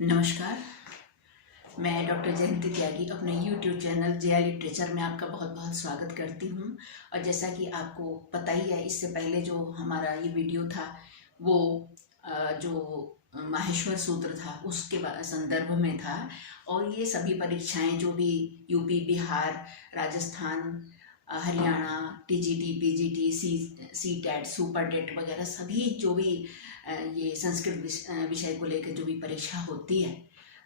नमस्कार। मैं डॉक्टर जयंती त्यागी अपने यूट्यूब चैनल जया लिटरेचर में आपका बहुत बहुत स्वागत करती हूँ। और जैसा कि आपको पता ही है, इससे पहले जो हमारा ये वीडियो था वो जो माहेश्वर सूत्र था उसके संदर्भ में था। और ये सभी परीक्षाएं जो भी UP, Bihar, Rajasthan, Haryana, TGT, PGT, C TET, super TET वगैरह सभी जो भी ये संस्कृत विषय को लेकर जो भी परीक्षा होती है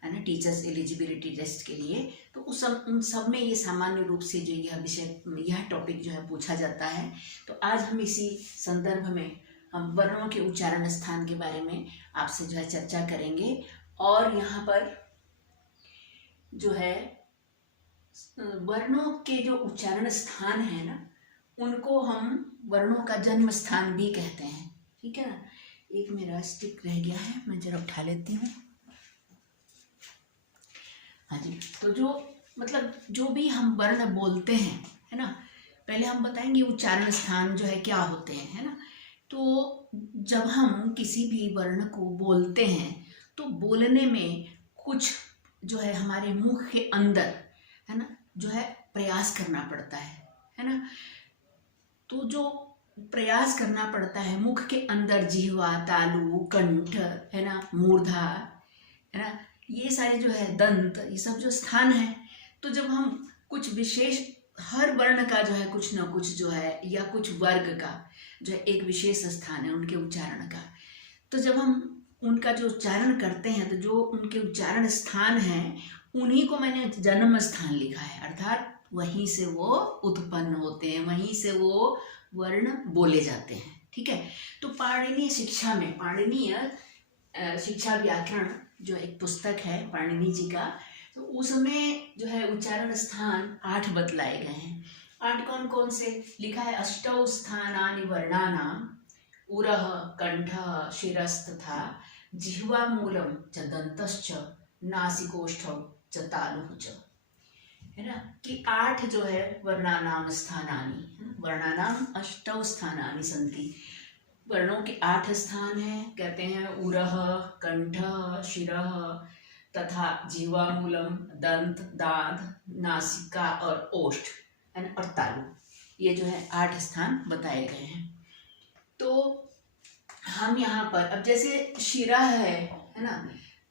ना, टीचर्स एलिजिबिलिटी टेस्ट के लिए, तो उन सब में ये सामान्य रूप से जो यह टॉपिक जो है पूछा जाता है। तो आज हम इसी संदर्भ में हम वर्णों के उच्चारण स्थान के बारे में आपसे जो है चर्चा करेंगे। और यहाँ पर जो है वर्णों के जो उच्चारण स्थान है ना, उनको हम वर्णों का जन्म स्थान भी कहते हैं। ठीक है ना। एक मेरा स्टिक रह गया है, मैं जरा उठा लेती हूँ। हाँ जी। तो जो भी हम वर्ण बोलते हैं, है ना, पहले हम बताएंगे उच्चारण स्थान जो है क्या होते हैं, है ना। तो जब हम किसी भी वर्ण को बोलते हैं तो बोलने में कुछ जो है हमारे मुख के अंदर, है ना, जो है प्रयास करना पड़ता है ना। तो जो प्रयास करना पड़ता है मुख के अंदर, जिह्वा, तालु, कंठ, है ना, मूर्धा, है ना, ये सारे जो है दंत, ये सब जो स्थान है, तो जब हम कुछ विशेष, हर वर्ण का जो है कुछ ना कुछ जो है, या कुछ वर्ग का जो है एक विशेष स्थान है उनके उच्चारण का। तो जब हम उनका जो उच्चारण करते हैं तो जो उनके उच्चारण स्थान है उन्हीं को मैंने जन्म स्थान लिखा है, अर्थात वहीं से वो उत्पन्न होते हैं, वहीं से वो वर्ण बोले जाते हैं। ठीक है। तो पाणिनीय शिक्षा में, पाणिनीय शिक्षा व्याकरण जो एक पुस्तक है पाणिनि जी का, तो उसमें जो है उच्चारण स्थान 8 बतलाए गए हैं। 8 कौन कौन से लिखा है? अष्टौ स्थानानि वर्णानाम उरः कंठः शिरस्तथा जिह्वामूलं च दन्तश्च नासिकोष्ठौ च तालुः च, है ना, कि 8 जो है वर्णानाम स्थानानि, वर्णानाम अष्टौ स्थानानि सन्ति, वर्णों के 8 स्थान हैं। कहते हैं उरः, कंठः, शिरः तथा जीवामूलम, दंत, दांत, नासिका और ओष्ठ, और तालु, ये जो है 8 स्थान बताए गए हैं। तो हम यहाँ पर अब जैसे शिरा है ना,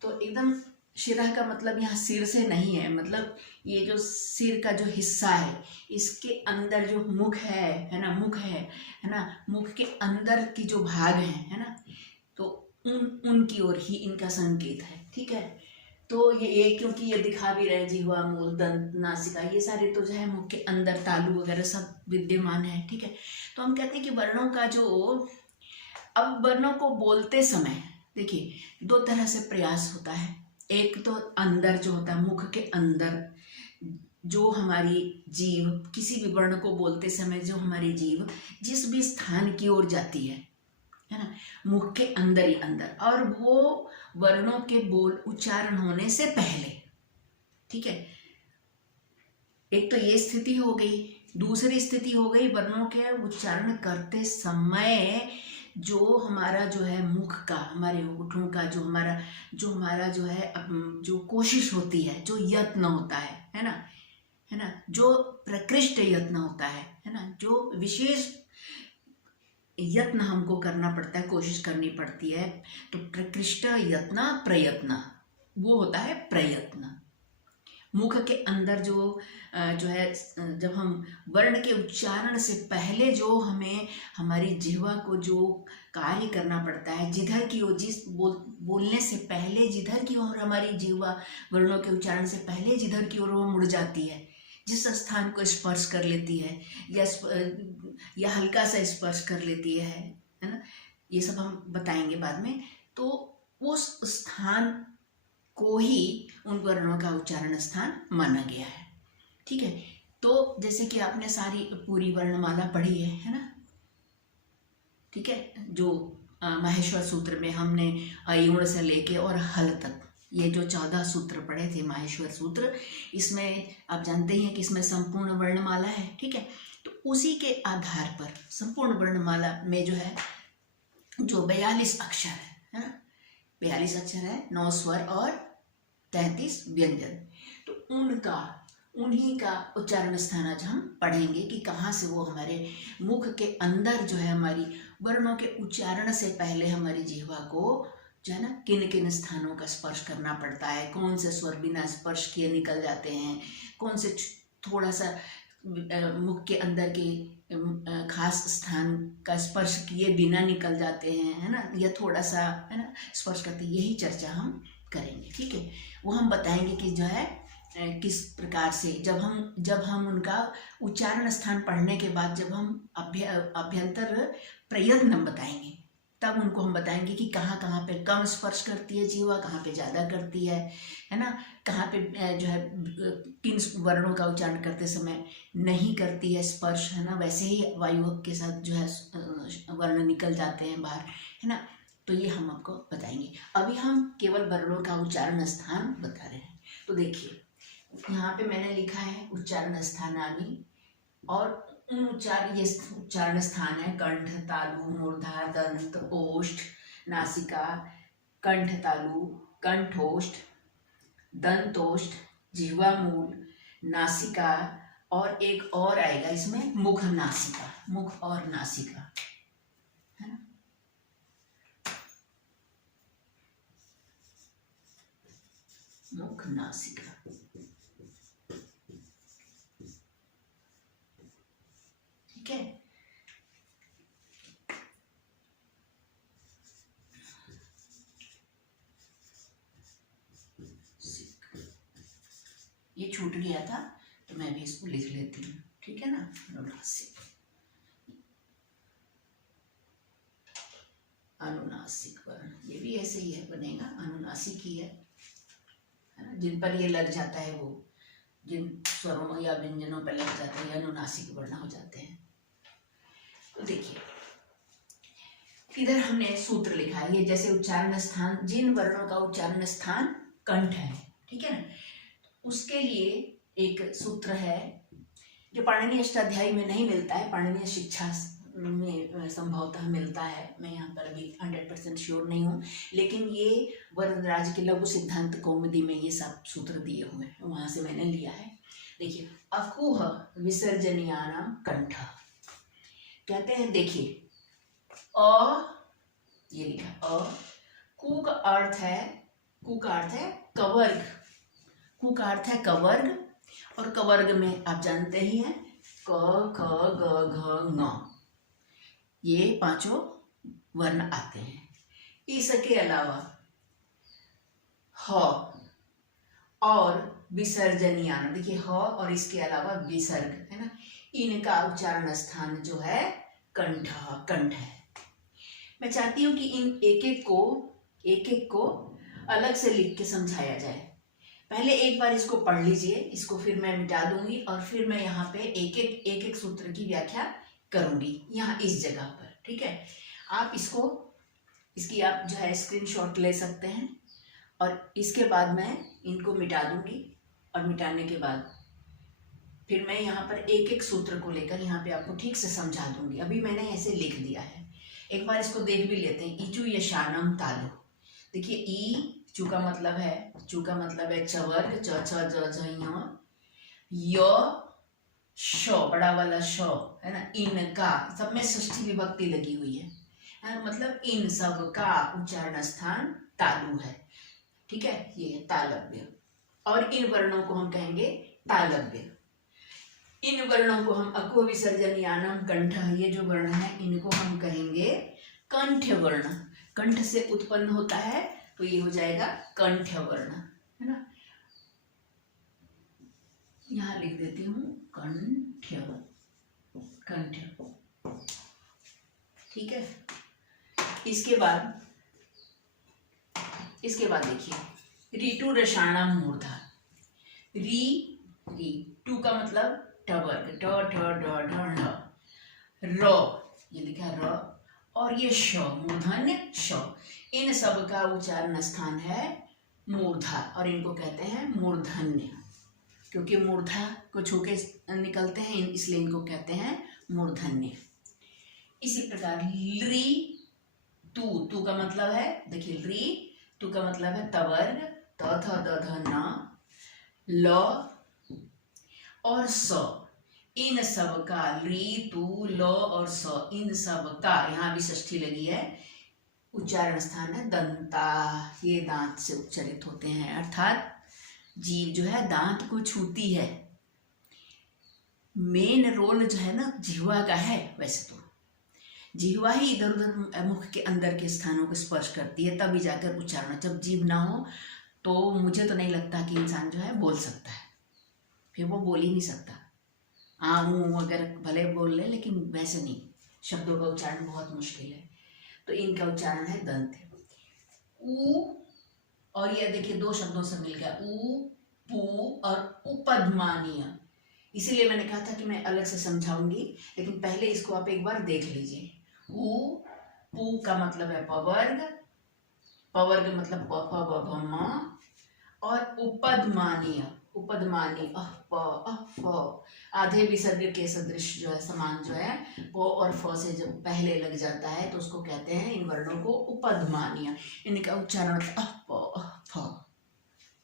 तो एकदम शिरा का मतलब यहाँ सिर से नहीं है, मतलब ये जो सिर का जो हिस्सा है इसके अंदर जो मुख है ना, मुख है ना, मुख के अंदर की जो भाग है ना, तो उनकी ओर ही इनका संकेत है। ठीक है। तो ये क्योंकि ये दिखा भी रहे जिह्वा, मूल, दंत, नासिका, ये सारे तो जो है मुख के अंदर तालु वगैरह सब विद्यमान है। ठीक है। तो हम कहते हैं कि वर्णों का जो, अब वर्णों को बोलते समय देखिए 2 तरह से प्रयास होता है। एक तो अंदर जो होता है, मुख के अंदर जो हमारी जीभ, किसी भी वर्ण को बोलते समय जो हमारी जीभ जिस भी स्थान की ओर जाती है ना, मुख के अंदर ही अंदर, और वो वर्णों के बोल उच्चारण होने से पहले। ठीक है। एक तो ये स्थिति हो गई। दूसरी स्थिति हो गई वर्णों के उच्चारण करते समय जो हमारा जो है मुख का, हमारे होठों का जो हमारा जो है जो कोशिश होती है, जो यत्न होता है ना, जो प्रकृष्ट यत्न होता है ना, जो विशेष यत्न हमको करना पड़ता है, कोशिश करनी पड़ती है, तो प्रकृष्ट यत्न प्रयत्न, वो होता है प्रयत्न। मुख के अंदर जो है, जब हम वर्ण के उच्चारण से पहले जो हमें हमारी जिह्वा को जो कार्य करना पड़ता है, जिधर की ओर, जिस बोलने से पहले जिधर की ओर हमारी जिह्वा वर्णों के उच्चारण से पहले जिधर की ओर वो मुड़ जाती है, जिस स्थान को स्पर्श कर लेती है या हल्का सा स्पर्श कर लेती है ना, ये सब हम बताएंगे बाद में। तो उस स्थान को ही उन वर्णों का उच्चारण स्थान माना गया है। ठीक है। तो जैसे कि आपने सारी पूरी वर्णमाला पढ़ी है ना। ठीक है। जो माहेश्वर सूत्र में हमने अयूण से लेके और हल तक ये जो 14 सूत्र पढ़े थे माहेश्वर सूत्र, इसमें आप जानते ही हैं कि इसमें संपूर्ण वर्णमाला है। ठीक है। तो उसी के आधार पर संपूर्ण वर्णमाला में जो है जो 42 अक्षर है ना, 42 अक्षर है, 9 स्वर और 33 व्यंजन। तो उन्हीं का उच्चारण स्थान आज हम पढ़ेंगे कि कहाँ से वो हमारे मुख के अंदर जो है हमारी वर्णों के उच्चारण से पहले हमारी जिह्वा को जो है ना किन किन स्थानों का स्पर्श करना पड़ता है, कौन से स्वर बिना स्पर्श किए निकल जाते हैं, कौन से थोड़ा सा मुख के अंदर के खास स्थान का स्पर्श किए बिना निकल जाते हैं, है ना, या थोड़ा सा है ना स्पर्श करते, यही चर्चा हम करेंगे। ठीक है, वो हम बताएंगे कि जो है किस प्रकार से जब हम उनका उच्चारण स्थान पढ़ने के बाद जब हम अभ्यंतर प्रयत्न बताएंगे तब उनको हम बताएंगे कि कहाँ कहाँ पे कम स्पर्श करती है जिह्वा, कहाँ पे ज़्यादा करती है ना, कहाँ पे जो है किन वर्णों का उच्चारण करते समय नहीं करती है स्पर्श, है ना, वैसे ही वायु के साथ जो है वर्ण निकल जाते हैं बाहर, है ना। तो ये हम आपको बताएंगे। अभी हम केवल वर्णों का उच्चारण स्थान बता रहे हैं। तो देखिए यहाँ पे मैंने लिखा है उच्चारण स्थानानि, और ये उच्चारण स्थान है कंठ, तालु, मूर्धा, दंत, ओष्ठ, नासिका, कंठ तालु, कंठोष्ठ, दंतोष्ठ, जिह्वा मूल, नासिका, और एक और आएगा इसमें मुख नासिका, मुख और नासिका, है ना। मुख नासिका, ठीक है। ये छूट गया था तो मैं भी इसको लिख लेती हूँ, ठीक है ना। अनुनासिक, अनुनासिक वर्ण, ये भी ऐसे ही है, बनेगा अनुनासिक ही है ना। जिन पर ये लग जाता है, वो जिन स्वरों या व्यंजनों पर लग जाता है, ये अनुनासिक वर्ण हो जाते हैं। तो देखिए इधर हमने सूत्र लिखा है, ये जैसे उच्चारण स्थान, जिन वर्णों का उच्चारण स्थान कंठ है, ठीक है ना, उसके लिए एक सूत्र है जो पाणिनि अष्टाध्यायी में नहीं मिलता है, पाणिनि शिक्षा में संभवतः मिलता है, मैं यहाँ पर अभी 100% श्योर नहीं हूँ, लेकिन ये वरदराज के लघु सिद्धांत कौमुदी में ये सब सूत्र दिए हुए हैं, वहाँ से मैंने लिया है। देखिए अकुह विसर्जनीयानाम कंठ कहते हैं। देखिए ये लिखा कु का अर्थ है, कु का अर्थ है कवर्ग, कु का अर्थ है कवर्ग, और कवर्ग में आप जानते ही हैं क ख ग घ ङ, ये पांचों वर्ण आते हैं। इसके अलावा ह और विसर्जनीयान, देखिए ह और इसके अलावा विसर्ग, है ना, इनका उच्चारण स्थान जो है कंठ, कंठ है। मैं चाहती हूँ कि इन एक एक को अलग से लिख के समझाया जाए। पहले एक बार इसको पढ़ लीजिए, इसको फिर मैं मिटा दूंगी और फिर मैं यहाँ पे एक एक सूत्र की व्याख्या करूंगी यहाँ इस जगह पर, ठीक है। आप इसकी आप जो है स्क्रीनशॉट ले सकते हैं, और इसके बाद मैं इनको मिटा दूंगी, और मिटाने के बाद फिर मैं यहाँ पर एक एक सूत्र को लेकर यहाँ पे आपको ठीक से समझा दूंगी। अभी मैंने ऐसे लिख दिया है, एक बार इसको देख भी लेते हैं। इचु यशानम तालु, देखिए ई चू का मतलब है चवर्ग, च छ ज झ य श, बड़ा वाला श, है ना, इनका, सब में षष्ठी विभक्ति लगी हुई है, मतलब इन सब का उच्चारण स्थान तालु है, ठीक है, ये है तालव्य। और इन वर्णों को हम कहेंगे तालव्य। इन वर्णों को हम अको विसर्जनीयानम कंठ, ये जो वर्ण है इनको हम कहेंगे कंठ वर्ण। कंठ से उत्पन्न होता है तो ये हो जाएगा कंठ वर्ण, है ना। यहां लिख देती हूं कंठ, कंठ, ठीक है। इसके बाद देखिए ऋतु रसाणाम मूर्धा, री टू का मतलब टवर्ग, ट ठ ड ढ ढ, र ये लिखा र, और ये श मूर्धन्य श, इन सब का उच्चारण स्थान है मूर्धा, और इनको कहते हैं मूर्धन्य, क्योंकि मूर्धा को छू के निकलते हैं इसलिए इनको कहते हैं मूर्धन्य। इसी प्रकार री तू का मतलब है, देखिए री तू का मतलब है तवर्ग, त थ द ध न, ल और स, इन सब का, री तू ल और स, इन सब का, यहाँ भी षष्ठी लगी है, उच्चारण स्थान है दंता। ये दांत से उच्चारित होते हैं, अर्थात जीभ जो है दांत को छूती है। मेन रोल जो है ना जिह्वा का है। वैसे तो जिह्वा ही इधर उधर मुख के अंदर के स्थानों को स्पर्श करती है, तभी जाकर उच्चारण। जब जीभ ना हो तो मुझे तो नहीं लगता कि इंसान जो है बोल सकता है, फिर वो बोल ही नहीं सकता। आ ऊ अगर भले बोल ले, लेकिन वैसे नहीं, शब्दों का उच्चारण बहुत मुश्किल है। तो इनका उच्चारण है दंत। ऊ, और ये देखिए दो शब्दों से मिल गया, ऊ पू और उपधमानीय। इसीलिए मैंने कहा था कि मैं अलग से समझाऊंगी, लेकिन पहले इसको आप एक बार देख लीजिए। ऊ पू का मतलब है पवर्ग, पवर्ग मतलब प फ ब भ म, और उपधमानीय, उपधमानी अह प अह फ, आधे विसर्ग के सदृश जो है, समान जो है, प और फ से जब पहले लग जाता है तो उसको कहते हैं, इन वर्णों को उपधमानीय। इनका उच्चारण अह प अह फ,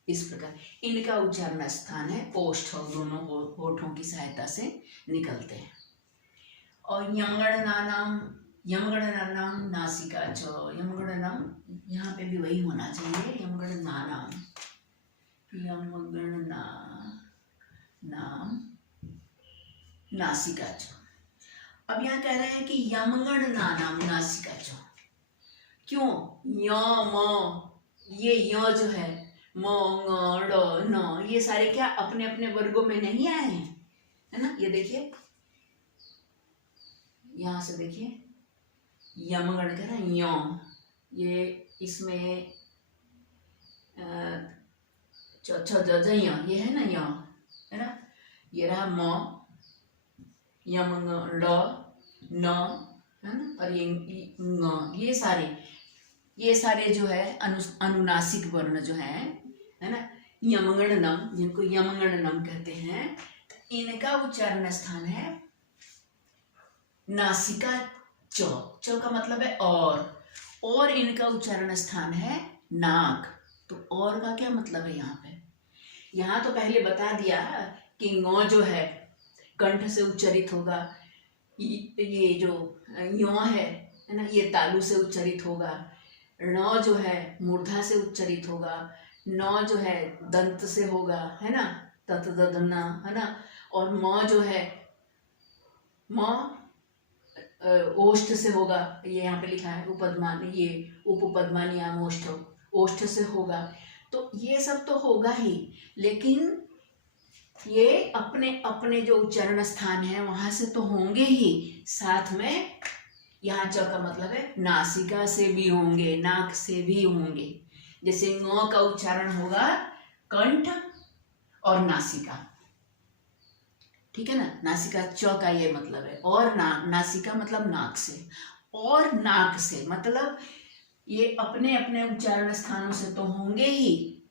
इस प्रकार। इनका उच्चारण स्थान है ओष्ठ, दोनों होठों की सहायता से निकलते हैं। और यमगणनानाम, यमगणनानाम नासिका च, यमगणनाम यहाँ पे भी वही होना चाहिए, यमगणनानाम, यमगणना नाम नासिका च। अब यहाँ कह रहे हैं कि यमगणनानाम नासिका च, क्यों? य म, ये य जो है, म ङ ड़ न, ये सारे क्या अपने अपने वर्गों में नहीं आए हैं, है ना। ये देखिए, यहां से देखिए, यमगण कह रहा है य, ये इसमें छ छ ज ज य, ये है ना य, है ना। ये रहा म, यम ङ ड़ न, है ना, और ये ङ, ये सारे जो है अनुनासिक वर्ण जो है ना, यमगणनम, जिनको यमगणनम कहते हैं, इनका उच्चारण स्थान है नासिका च, च का मतलब है और इनका उच्चारण स्थान है नाक। तो और का क्या मतलब है यहाँ पे? यहाँ तो पहले बता दिया कि ङ जो है कंठ से उच्चारित होगा, ये जो यो है ना, ये तालु से उच्चारित होगा, ण जो है मूर्धा से उच्चारित होगा, न जो है दंत से होगा, है ना, तत ददना, है ना, और म जो है म ओष्ठ से होगा, ये यहाँ पे लिखा है उपपदमानी, ये उपपदमानी आम ओष्ठ, ओष्ठ से होगा। तो ये सब तो होगा ही, लेकिन ये अपने अपने जो उच्चारण स्थान है वहां से तो होंगे ही, साथ में यहाँ च का मतलब है नासिका से भी होंगे, नाक से भी होंगे। जैसे ङ का उच्चारण होगा कंठ और नासिका, ठीक है ना। नासिका च का ये मतलब है, और नासिका मतलब नाक से, और नाक से मतलब ये अपने अपने उच्चारण स्थानों से तो होंगे ही,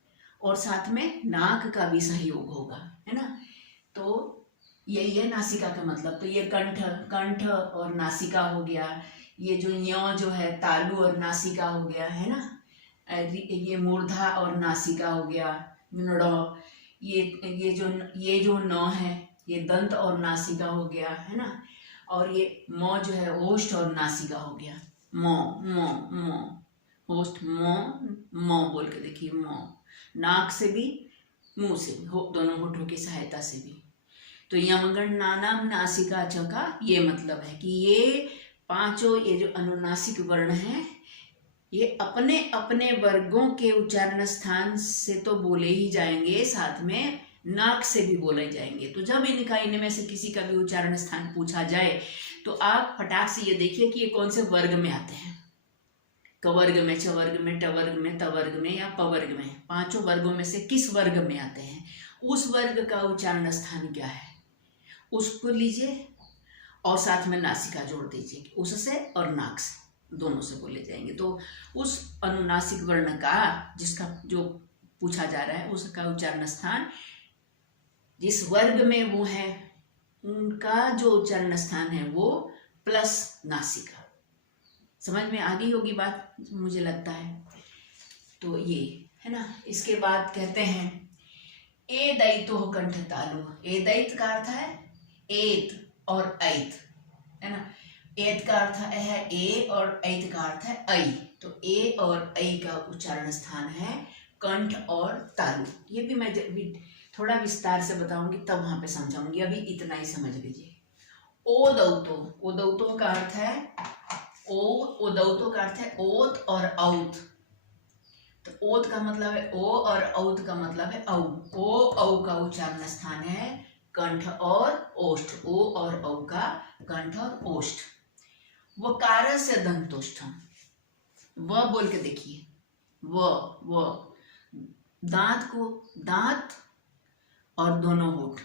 और साथ में नाक का भी सहयोग होगा, है ना। तो यही है नासिका का मतलब। तो ये कंठ और नासिका हो गया, ये जो य जो है तालु और नासिका हो गया, है ना। ये मूर्धा और नासिका हो गया, ण, ये जो न है ये दंत और नासिका हो गया, है ना। और ये म जो है ओष्ठ और नासिका हो गया, म ओष्ठ म बोल के देखिए, म नाक से भी मुंह से भी, दोनों होठों की सहायता से भी। तो यमगणनानाम नासिका च का ये मतलब है कि ये पांचों ये जो अनुनासिक वर्ण हैं, ये अपने अपने वर्गों के उच्चारण स्थान से तो बोले ही जाएंगे, साथ में नाक से भी बोले जाएंगे। तो जब इनमें से किसी का भी उच्चारण स्थान पूछा जाए तो आप फटाक से ये देखिए कि ये कौन से वर्ग में आते हैं, कवर्ग में, चवर्ग में, टवर्ग में, तवर्ग में या पवर्ग में, पांचों वर्गों में से किस वर्ग में आते हैं, उस वर्ग का उच्चारण स्थान क्या है उसको लीजिए, और साथ में नासिका जोड़ दीजिए, उससे और नाक से, दोनों से बोले जाएंगे। तो उस अनुनासिक वर्ण का जिसका जो पूछा जा रहा है उसका उच्चारण स्थान जिस वर्ग में वो है, उनका जो उच्चारण स्थान है वो प्लस नासिका। समझ में आ गई होगी बात, मुझे लगता है। तो ये है ना। इसके बाद कहते हैं ए दैतो कंठ तालु। ए दैत का अर्थ है एत और ऐत, है ना। एत का अर्थ है ए और ऐत का अर्थ है ऐ। तो ए और ऐ का उच्चारण स्थान है कंठ और तालु। ये भी मैं थोड़ा विस्तार से बताऊंगी तब वहां पे समझाऊंगी, अभी इतना ही समझ लीजिए। ओ दौतो, ओ दौतो का अर्थ है ओ दौतो का अर्थ है ओत और औत। तो ओत का मतलब है ओ और औत का मतलब है औ। ओ औ का उच्चारण स्थान है कंठ और ओष्ठ। ओ और औ का कंठ और ओष्ठ। वकार से दंतोष्ठम, व बोल के देखिए, वो दांत को, दांत और दोनों होठ,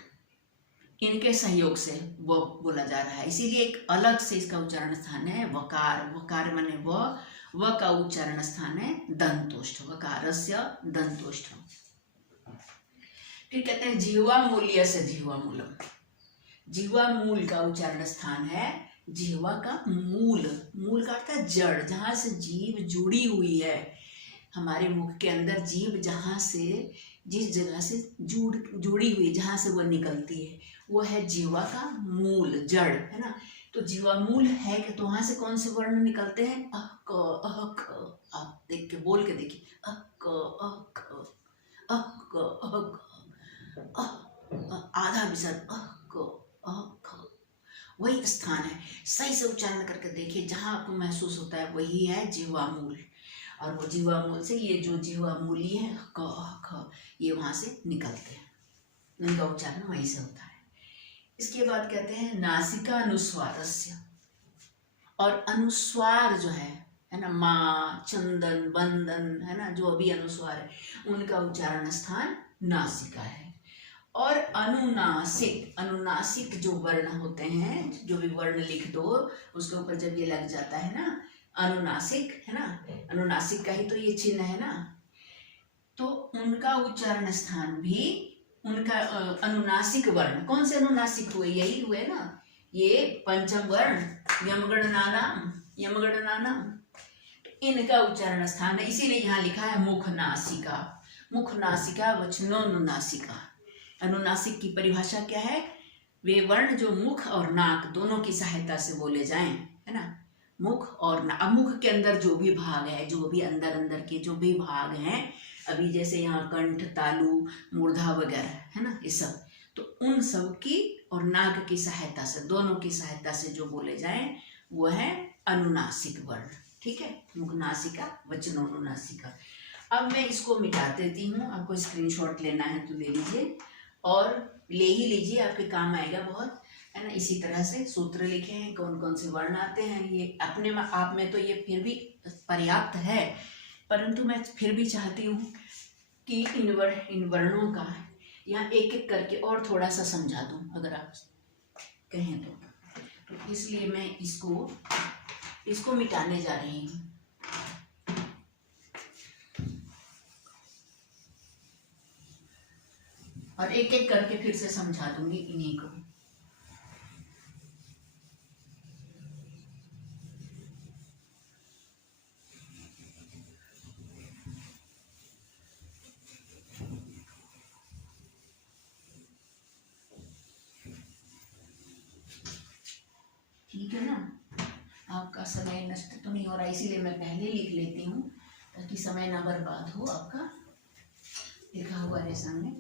इनके सहयोग से वो बोला जा रहा है, इसीलिए एक अलग से इसका उच्चारण स्थान है वकार। वकार माने व का उच्चारण स्थान है दंतोष्ठ, वकारस्य दंतोष्ठ। फिर कहते हैं जिह्वा मूल्य से जिह्वा मूलम। जिह्वा मूल का उच्चारण स्थान है जिह्वा का मूल। मूल का अर्थ है जड़, जहां से जीभ जुड़ी हुई है। हमारे मुख के अंदर जीभ जहां से, जिस जगह से जुड़ी हुई, जहां से वो निकलती है, वो है जिह्वा का मूल, जड़, है ना। तो जिह्वा मूल है कि तो वहां से कौन से वर्ण निकलते हैं? अ क अह क। आप देख के बोल के देखिए, अ क अह क, अ क अह क, आधा विसर्ग, अह क अह क, वही स्थान है। सही से उच्चारण करके देखिए, जहां आपको महसूस होता है वही है जिह्वा मूल। और वो जिह्वा मूल से ये जो जिह्वा मूली है क ख, ये वहां से निकलते हैं, उनका उच्चारण वहीं से होता है। इसके बाद कहते हैं नासिका अनुस्वारस्य। और अनुस्वार जो है ना, माँ, चंदन, बंदन, है ना, जो भी अनुस्वार है उनका उच्चारण स्थान नासिका है। और अनुनासिक, अनुनासिक जो वर्ण होते हैं, जो भी वर्ण लिख दो उसके ऊपर जब ये लग जाता है ना अनुनासिक, है ना, अनुनासिक का ही तो ये चिन्ह है ना, तो उनका उच्चारण स्थान भी, उनका अनुनासिक वर्ण, कौन से अनुनासिक हुए? यही हुए ना, ये पंचम वर्ण यमगणनानाम, यमगणनानाम, इनका उच्चारण स्थान है। इसीलिए यहाँ लिखा है मुख नासिका, मुख नासिका वचनोनुनासिका। अनुनासिक की परिभाषा क्या है? वे वर्ण जो मुख और नाक दोनों की सहायता से बोले जाएं, है ना। मुख और नाक, अब मुख के अंदर जो भी भाग है, जो भी अंदर के जो भी भाग हैं, अभी जैसे यहाँ कंठ, तालु, मूर्धा वगैरह, है ना, ये सब, तो उन सब की और नाक की सहायता से, दोनों की सहायता से जो बोले जाएं वो है अनुनासिक वर्ण। ठीक है, मुख नासिका वचनोनुनासिका। अब मैं इसको मिटा देती हूँ, आपको स्क्रीनशॉट लेना है तो ले लीजिए, और ले ही लीजिए, आपके काम आएगा बहुत, है ना। इसी तरह से सूत्र लिखे हैं, कौन कौन से वर्ण आते हैं, ये अपने आप में तो ये फिर भी पर्याप्त है, परंतु मैं फिर भी चाहती हूँ कि इन वर्णों का यहाँ एक एक करके और थोड़ा सा समझा दूँ, अगर आप कहें तो इसलिए मैं इसको मिटाने जा रही हूँ। और एक एक करके फिर से समझा दूंगी इन्हीं को। ठीक है ना, आपका समय नष्ट तो नहीं हो रहा, इसीलिए मैं पहले लिख लेती हूँ ताकि समय ना बर्बाद हो आपका। लिखा हुआ है सामने,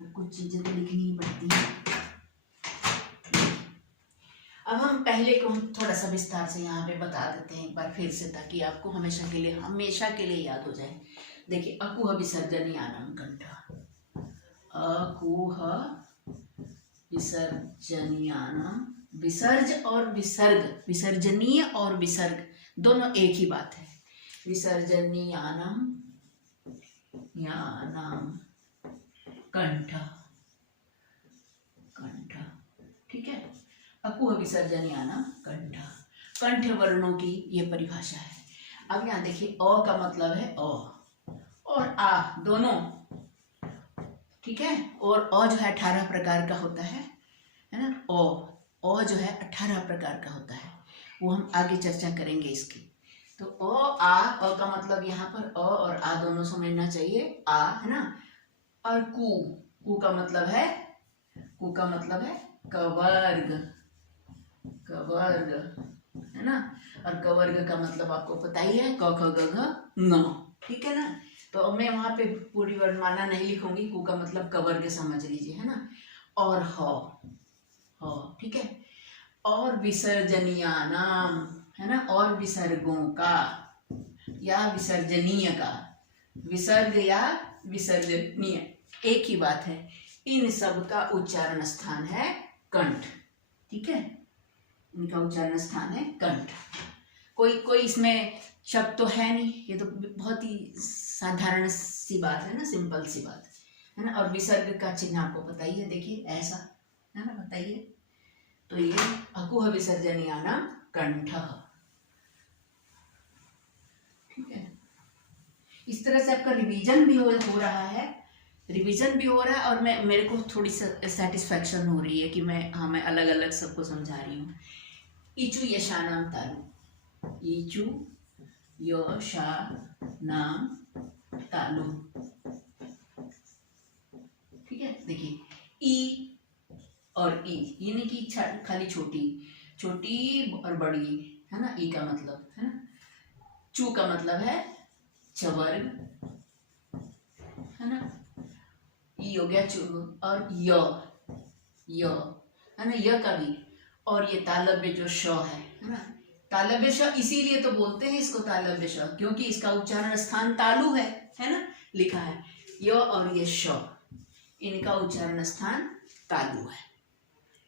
कुछ चीजें तो लिखनी ही पड़ती हैं। अब हम पहले को थोड़ा सा विस्तार से यहाँ पे बता देते हैं एक बार फिर से, ताकि आपको हमेशा के लिए याद हो जाए। देखिए, अकुह विसर्जनीयानाम कंठ, अकुह विसर्जनीयानाम, विसर्ज और विसर्ग, विसर्जनीय और विसर्ग दोनों एक ही बात है। विसर्जनीयानाम यानाम कंठ, कंठ, ठीक है। अकुह विसर्जनीयानाम कंठ, कंठ वर्णों की ये परिभाषा है। अब यहाँ देखिए, अ का मतलब है अ और आ दोनों, ठीक है। और अ जो है 18 प्रकार का होता है ना। अ जो है 18 प्रकार का होता है, वो हम आगे चर्चा करेंगे इसकी। तो अ का मतलब यहाँ पर अ और आ दोनों समझना चाहिए, आ है ना। और कु का मतलब है, कु का मतलब है कवर्ग, कवर्ग है ना। और कवर्ग का मतलब आपको पता ही है, क ख ग घ ङ, ठीक है ना। तो मैं वहां पे पूरी वर्णमाला नहीं लिखूंगी, कु का मतलब कवर्ग समझ लीजिए, है ना। और ह, ठीक है। और विसर्जनीयानाम, है ना, और विसर्गों का या विसर्जनीय का, विसर्ग या विसर्जनीय एक ही बात है, इन सब का उच्चारण स्थान है कंठ, ठीक है। इनका उच्चारण स्थान है कंठ। कोई इसमें शब्द तो है नहीं, ये तो बहुत ही साधारण सी बात है ना, सिंपल सी बात है ना। और विसर्ग का चिन्ह आपको पता ही है, देखिए ऐसा है ना, बताइए। तो ये अकुह विसर्जनीयानाम कंठः, ठीक है। इस तरह से आपका रिवीजन भी हो रहा है, रिवीजन भी हो रहा है, और मेरे को थोड़ी सेटिस्फेक्शन हो रही है कि मैं अलग अलग सबको समझा रही हूँ। इचु यशानाम तालु, इचु यशानाम तालु, ठीक है। देखिए ई और ई यानी कि खाली छोटी और बड़ी, है ना। ई का मतलब है ना, चू का मतलब है चवर्ग, है ना। ई हो गया चू, और य है ना, य का भी। और ये तालव्य जो श है ना, तालव्य श इसीलिए तो बोलते हैं इसको तालव्य श, क्योंकि इसका उच्चारण स्थान तालु है ना, लिखा है। य और ये श, इनका उच्चारण स्थान तालु है।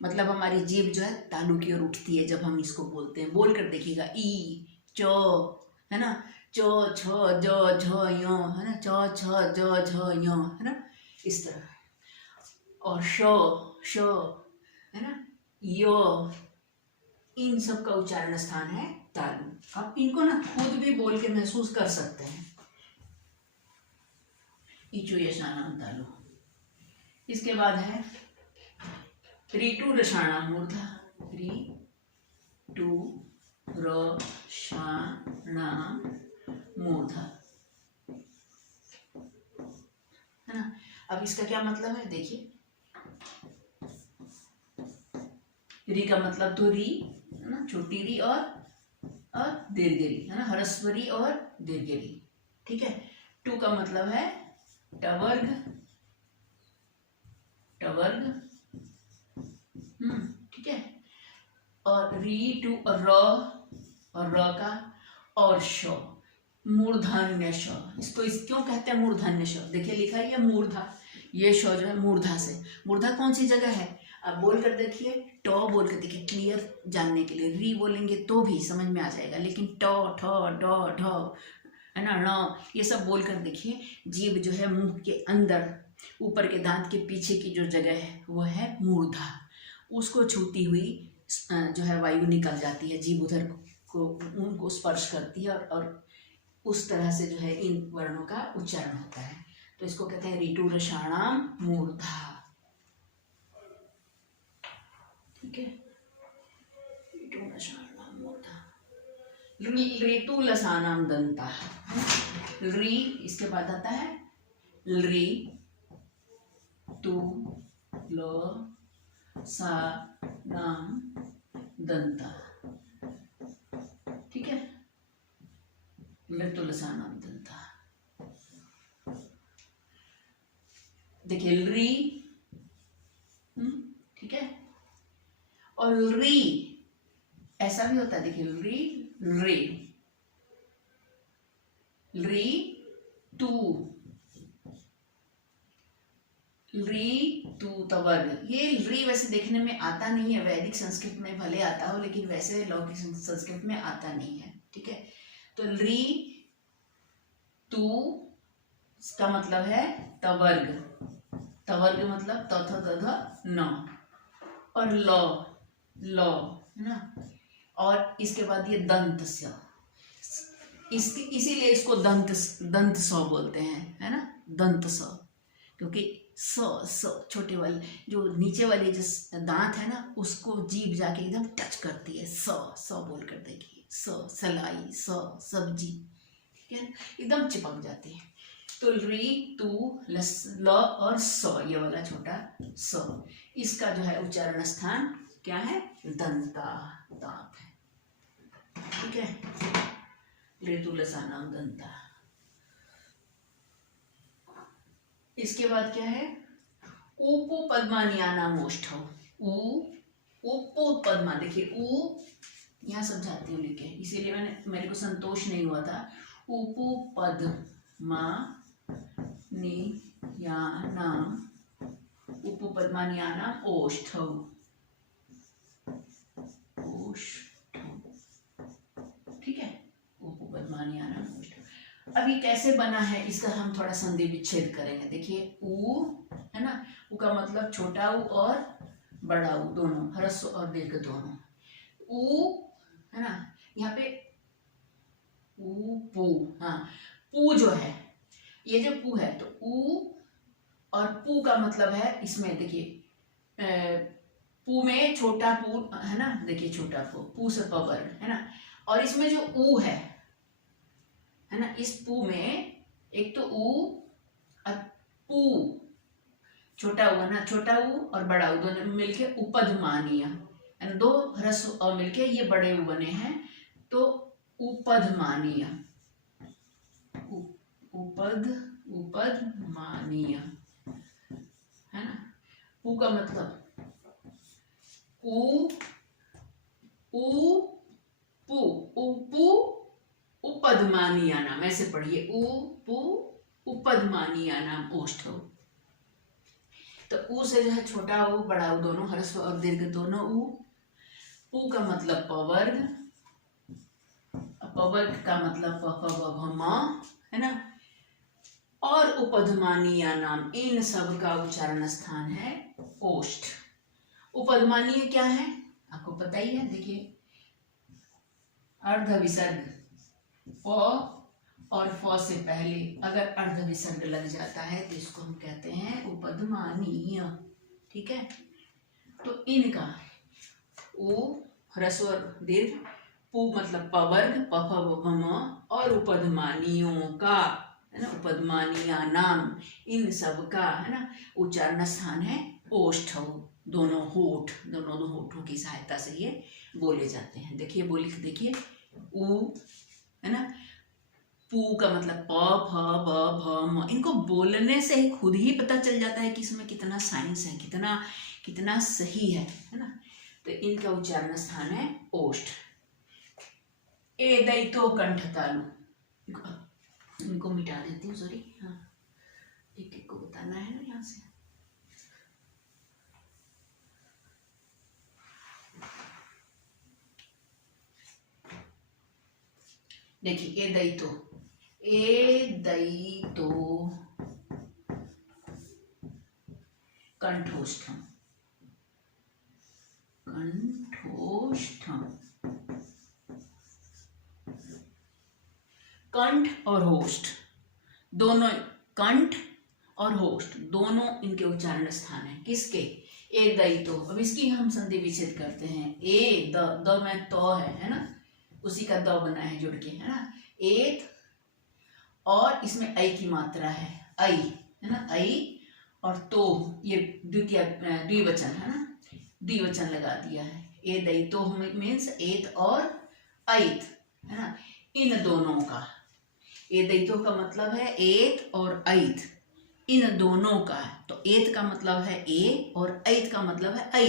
मतलब हमारी जीभ जो है तालु की ओर उठती है जब हम इसको बोलते हैं। बोल कर देखिएगा, ई चो, है ना, चो छ ज झ यो, है ना, चो छ ज झ यो, है ना, इस तरह। और श है ना, यो, इन सब का उच्चारण स्थान है तालु। आप इनको ना खुद भी बोल के महसूस कर सकते हैं, इचु यशानाम तालु। इसके बाद है ऋतु रसाणाम मूर्धा, ऋतु रसाणाम मूर्धा, है ना। अब इसका क्या मतलब है, देखिए। री का मतलब तो री, है ना, छोटी री और दीर्घ री, है ना, ह्रस्व री और दीर्घ री, ठीक है। टू का मतलब है टवर्ग, ठीक है। और री टू और र का और श, मूर्धन्य श। इसको क्यों कहते हैं मूर्धन्य श, देखिए लिखा है मूर्धा, ये श जो है मूर्धा से। मूर्धा कौन सी जगह है, आप बोल कर देखिए, टॉ बोल कर देखिए, क्लियर जानने के लिए। री बोलेंगे तो भी समझ में आ जाएगा, लेकिन टॉ ठ ड ढ, है ना, ण, ये सब बोल कर देखिए। जीभ जो है मुंह के अंदर, ऊपर के दांत के पीछे की जो जगह है वो है मूर्धा, उसको छूती हुई जो है वायु निकल जाती है, जीभ उधर को उनको स्पर्श करती है, और उस तरह से जो है इन वर्णों का उच्चारण होता है। तो इसको कहते हैं ऋतु रसाणाम मूर्धा, ठीक है। ऋतु रसाणाम मूर्धा। ऋतु लसानाम दंता, री इसके बाद आता है री तु ल सा नाम दंता, ठीक है। ऋतु लसानाम दंता, देखिए री, ठीक है। और री ऐसा भी होता है, देखिए री तू तवर्ग। ये री वैसे देखने में आता नहीं है, वैदिक संस्कृत में भले आता हो, लेकिन वैसे लौकिक संस्कृत में आता नहीं है, ठीक है। तो री तू का मतलब है तवर्ग, मतलब त थ द ध न, और ल है ना। और इसके बाद ये दंत स, इसीलिए इसको दंत स बोलते हैं, है ना, दंत स, क्योंकि स छोटे वाले जो नीचे वाले जो दांत है ना, उसको जीभ जाके एकदम टच करती है, स बोल कर देखिए, सलाई, सब्जी, ठीक है, एकदम चिपक जाते हैं। तो री, तू, ल और स, ये वाला छोटा स, इसका जो है उच्चारण स्थान क्या है? दंता, दांत है, ठीक है। ऋतुलसानाम दंता। इसके बाद क्या है? उपपद्मान्यानाम ओष्ठौ। उपपद्मा, देखिए उ यहाँ समझाती हूँ लिखे, इसीलिए मेरे को संतोष नहीं हुआ था। उपपद्मान्यानाम ओष्ठौ, ठीक है, उपपद्मान्यानाम ओष्ठौ। अभी कैसे बना है इसका हम थोड़ा संधि विच्छेद करेंगे। देखिए उ है ना, उ का मतलब छोटा उ और बड़ा उ दोनों, ह्रस्व और दीर्घ दोनों। उ है ना, यहाँ पे उ पू, हाँ पू जो है, ये जो पू है तो उ और पू का मतलब है, इसमें देखिए पू में छोटा पू है ना, देखिए छोटा पू से पवर है ना, और इसमें जो उ है ना, इस पू में एक तो उ और पू, छोटा उ है ना, छोटा उ और बड़ा उ दोनों मिलके उपधमानीय, दो ह्रस्व और मिलके ये बड़े उ बने हैं, तो उपधमानीय, उपधमानीय है ना। पू का मतलब उ, पू, उपू उपधमानीयानाम, ऐसे पढ़िए, उ पू उपधमानीयानाम ओष्ठौ। तो उ से जो है छोटा उ बड़ा उ दोनों, ह्रस्व और दीर्घ दोनों उ। पू का मतलब पवर्ग, पवर्ग का मतलब प है ना, और उपधमानीयानाम, इन सब का उच्चारण स्थान है ओष्ठ। उपधमानीय क्या है आपको पता ही है, देखिए अर्ध विसर्ग प और फ से पहले अगर अर्ध विसर्ग लग जाता है तो इसको हम कहते हैं उपधमानीय, ठीक है। तो इनका उ ह्रस्व और दीर्घ, पू मतलब पवर्ग प और उपधमानियों का है ना, उपधमानीयानाम, इन सब का है ना उच्चारण स्थान है ओष्ठौ, दोनों होठ, दोनों होठों की सहायता से ये बोले जाते हैं। देखिए वो लिख देखिए, उ है ना, पू का मतलब प फ ब भ म, इनको बोलने से ही खुद ही पता चल जाता है कि इसमें कितना साइंस है, कितना कितना सही है ना। तो इनका उच्चारण स्थान है ओष्ठ। ए दैतो कंठ तालु, इनको मिटा देती हूँ, सॉरी, हाँ एक एक को बताना है ना यहाँ से। देखिए ए दैतो, ए दैतो कंठोष्ठम, कंठोष्ठम, कंठ और होष्ठ दोनों, कंठ और होष्ठ दोनों इनके उच्चारण स्थान है किसके? ए दैतो। अब इसकी हम संधि विच्छेद करते हैं। ए द में तो है ना, उसी का द बना है जुड़ के, है ना, एत, और इसमें ऐ की मात्रा है ऐ, है ना, ऐ और तो ये द्वितीय द्विवचन है ना, द्विवचन लगा दिया है। ए दैतो मीन्स एत और ऐत, है ना, इन दोनों का। ए दैतो का मतलब है एत और ऐत, इन दोनों का। तो एत का मतलब है ए और ऐत का मतलब है ऐ।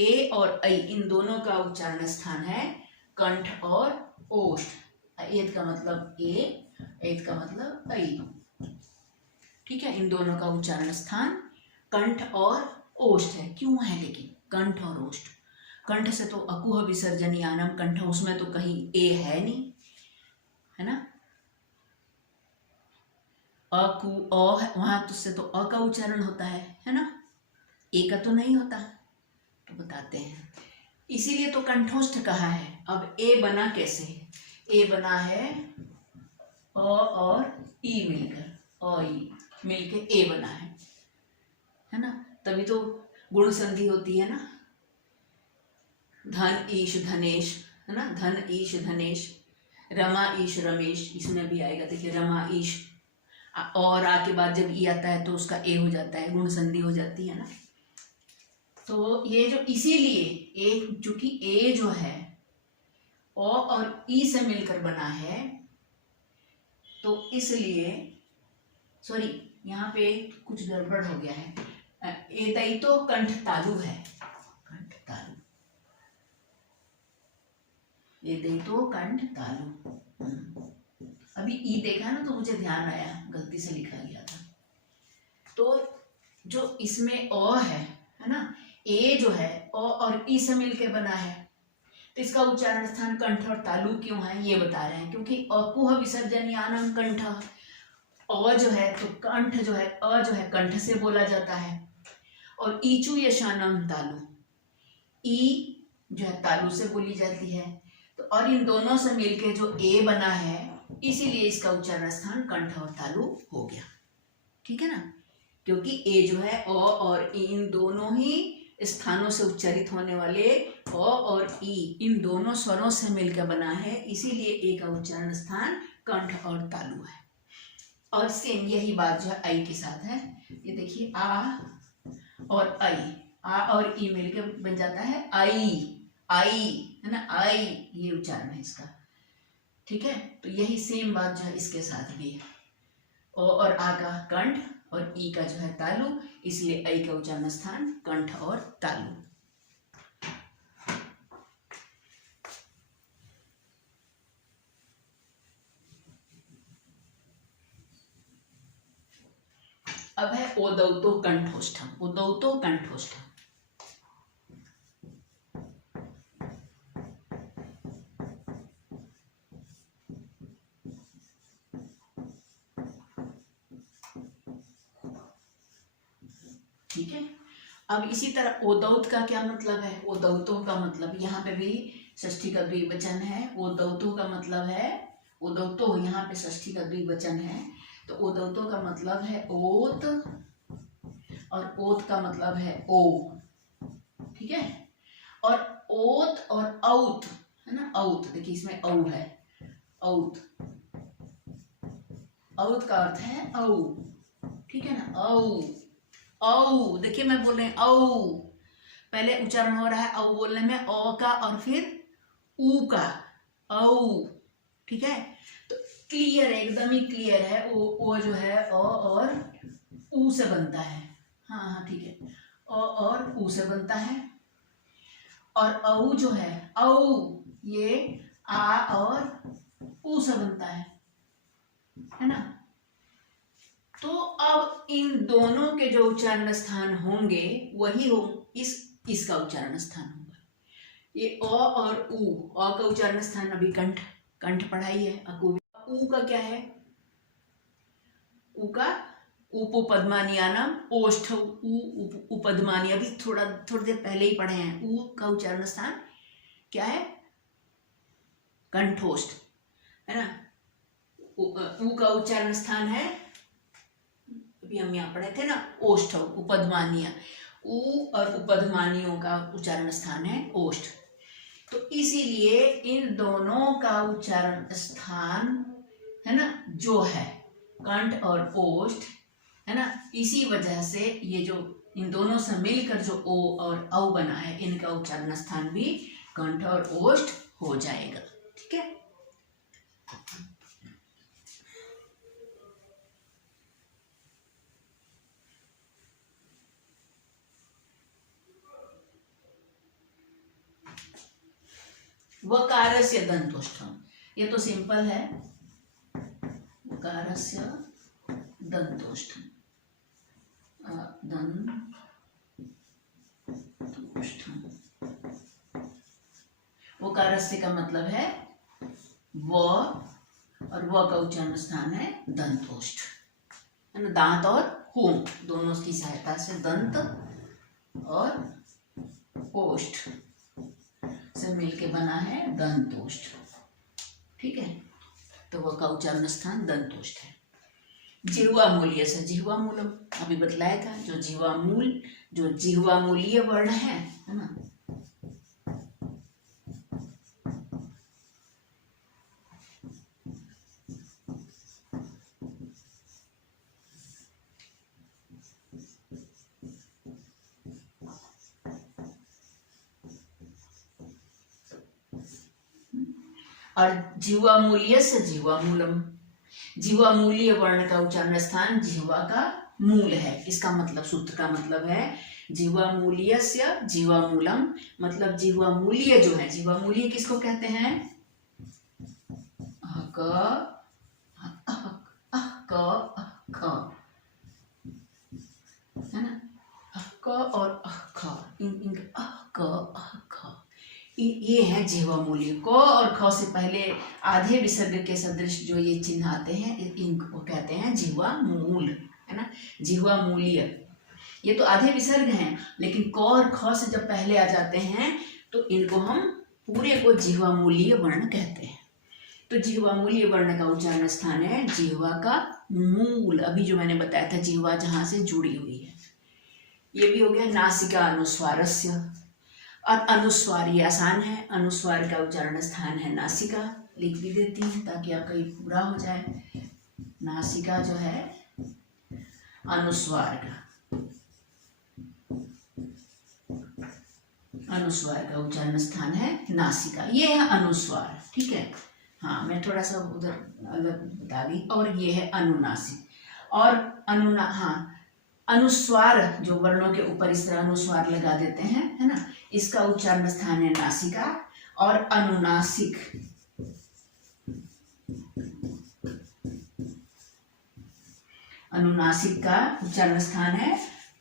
ए और ऐ इन दोनों का उच्चारण स्थान है कंठ और ओष्ठ। एत का मतलब ए, ऐत का मतलब ऐ, ठीक है। इन दोनों का उच्चारण स्थान कंठ और ओष्ठ है। क्यों है लेकिन कंठ और ओष्ठ? कंठ से तो अकुह विसर्जनीयानम कंठ, उसमें तो कहीं ए है नहीं, है ना, अकु अ है वहां, तो उससे तो अ का उच्चारण होता है ना, ए का तो नहीं होता। तो बताते हैं, इसीलिए तो कंठोष्ठ कहा है। अब ए बना कैसे? ए बना है अ और ई मिलकर, अ ई मिलके ए बना है ना, तभी तो गुण संधि होती है ना, धन ईश धनेश, है ना, धन ईश धनेश, रमा ईश रमेश, इसमें भी आएगा। देखिए रमा ईश, और आ के बाद जब ई आता है तो उसका ए हो जाता है, गुण संधि हो जाती है ना। तो ये जो इसीलिए एक चूंकि ए जो है ओ और ई से मिलकर बना है, तो इसलिए सॉरी यहाँ पे कुछ गड़बड़ हो गया है। ए तो कंठ तालु है, कंठ तालु, ए तो कंठ तालु। अभी ई देखा ना तो मुझे ध्यान आया, गलती से लिखा गया था। तो जो इसमें ओ है ना, ए जो है ओ और ई से मिलके बना है, तो इसका उच्चारण स्थान कंठ और तालु क्यों है ये बता रहे हैं, क्योंकि अकुह विसर्जनीयानम कंठ, अ जो है तो कंठ जो है, अ जो है कंठ से बोला जाता है, और ईचु यशानम तालु, ई जो है तालु से बोली जाती है। तो और इन दोनों से मिलके जो ए बना है, इसीलिए इसका उच्चारण स्थान कंठ और तालु हो गया। ठीक है ना, क्योंकि ए जो है ओ और ई इन दोनों ही स्थानों से उच्चारित होने वाले ओ और ई इन दोनों स्वरों से मिलकर बना है, इसीलिए ए का उच्चारण स्थान कंठ और तालु है। और सेम यही बात जो है आई के साथ है। ये देखिए आ और आई, आ और ई मिलकर बन जाता है आई, आई है ना, आई, ये उच्चारण है इसका। ठीक है, तो यही सेम बात जो है इसके साथ भी है। ओ और आ का कंठ और ई का जो है तालु, इसलिए आई का उच्चारण स्थान कंठ और तालु। अब है ओदौतो कंठोष्ठम, ओदौतो कंठोष्ठम। ठीक है, अब इसी तरह ओदौत का क्या मतलब है, ओदौतो का मतलब यहाँ पे भी षष्ठी का द्विवचन है। ओदौतो का मतलब है, ओदौतो यहाँ पे षष्ठी का द्विवचन है, तो ओदौतो का मतलब है ओत, और ओत का मतलब है ओ। ठीक है, और ओत और औत है ना, औत देखिए इसमें औ है, औत, औत का अर्थ है औ। ठीक है ना, औ, औ देखिए मैं बोल रहे हैं औ, पहले उच्चारण हो रहा है औ बोलने में, औ का और फिर ऊ का, औ। ठीक है, तो क्लियर है, एकदम ही क्लियर है। ओ जो है ओ और ऊ से बनता है। हाँ हाँ ठीक है, ओ और ऊ से बनता है, और औ जो है औ ये आ और ऊ से बनता है ना। तो अब इन दोनों के जो उच्चारण स्थान होंगे वही हो इसका उच्चारण स्थान होगा। ये अ और उ, अ का उच्चारण स्थान अभी कंठ, कंठ पढ़ाई है। उ का क्या है, उ का उपपद्मानियानम ओष्ठ, उपपद्मानी, अभी थोड़ी देर पहले ही पढ़े हैं। उ का उच्चारण स्थान क्या है, कंठोष्ठ है ना। उ का उच्चारण स्थान है, अभी हम यहाँ पढ़े थे ना, ओष्ठ, उपधमानिया, उ और उपधमानियों का उच्चारण स्थान है ओष्ठ। तो इसीलिए इन दोनों का उच्चारण स्थान है ना जो है कंठ और ओष्ठ है ना, इसी वजह से ये जो इन दोनों से मिलकर जो ओ और औ बना है, इनका उच्चारण स्थान भी कंठ और ओष्ठ हो जाएगा। ठीक है, वकारस्य दंतोष्ठम, ये तो सिंपल है, वकारस्य दंतोष्ठम, दंतोष्ठम। वकारस्य का मतलब है व, और व का उच्चारण स्थान है दंतोष्ठ है ना, दांत और होंठ दोनों की सहायता से दंत और ओष्ठ से मिलके बना है दंतोष्ठ। ठीक है, तो वह का उच्चारण स्थान दंतोष्ठ है। जिह्वा मूल्य से, जिह्वा मूल अभी बतलाया था, जो जिह्वा मूल्य वर्ण है ना, और जिह्वामूलीय से जिह्वामूलम, जिह्वामूलीय वर्ण का उच्चारण स्थान जिह्वा का मूल है। इसका मतलब, सूत्र का मतलब है जिह्वामूलीयस्य जिह्वामूलम, मतलब जिह्वामूलीय जो है, जिह्वामूलीय किसको कहते हैं? क है ना, क और ख, ये है जिह्वामूलीय। क और ख से पहले आधे विसर्ग के सदृश जो ये चिन्ह आते हैं, इनको कहते हैं जिह्वामूल, है ना, जिह्वामूलीय। ये तो आधे विसर्ग हैं, लेकिन क और ख से जब पहले आ जाते हैं तो इनको हम पूरे को जिह्वामूलीय वर्ण कहते हैं। तो जिह्वामूलीय वर्ण का उच्चारण स्थान है जिह्वा का मूल, अभी जो मैंने बताया था, जिह्वा जहां से जुड़ी हुई है। ये भी हो गया नासिका अनुस्वारस्य। और अनुस्वार ये आसान है, अनुस्वार का उच्चारण स्थान है नासिका, लिख भी देती हूँ ताकि आपका ये पूरा हो जाए। नासिका जो है अनुस्वार का, अनुस्वार का उच्चारण स्थान है नासिका, ये है अनुस्वार, ठीक है। हाँ, मैं थोड़ा सा उधर अलग बता दी। और ये है अनुनासिक और हाँ, अनुस्वार जो वर्णों के ऊपर इस तरह अनुस्वार लगा देते हैं, है ना, इसका उच्चारण स्थान है नासिका। और अनुनासिक, अनुनासिक का उच्चारण स्थान है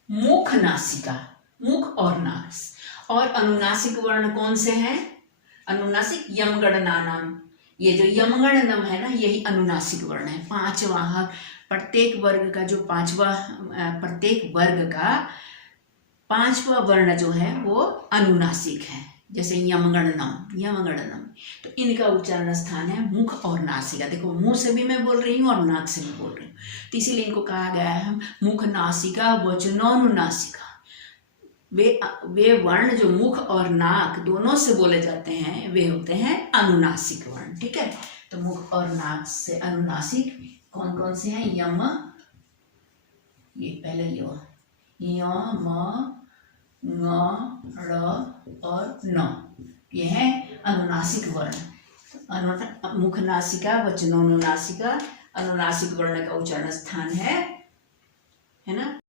मुख नासिका, मुख और नास। और अनुनासिक वर्ण कौन से हैं? अनुनासिक यमगणनानाम, ये जो यमगणनम है ना, यही अनुनासिक वर्ण है। पांचवा, प्रत्येक वर्ग का जो प्रत्येक वर्ग का पांचवा वर्ण जो है वो अनुनासिक है, जैसे यमगणनम, यमगणनम। तो इनका उच्चारण स्थान है मुख और नासिका। देखो, मुंह से भी मैं बोल रही हूँ और नाक से भी बोल रही हूँ, तो इसीलिए इनको कहा गया है मुख नासिका वचनानुनासिका। वे वर्ण जो मुख और नाक दोनों से बोले जाते हैं, वे होते हैं अनुनासिक वर्ण, ठीक है। तो मुख और नाक से अनुनासिक कौन कौन से हैं? यम, ये पहले य, म, ङ, र और न, ये है अनुनासिक वर्ण। मुख नासिका वचनानुनासिका, अनुनासिक वर्ण का उच्चारण स्थान है ना।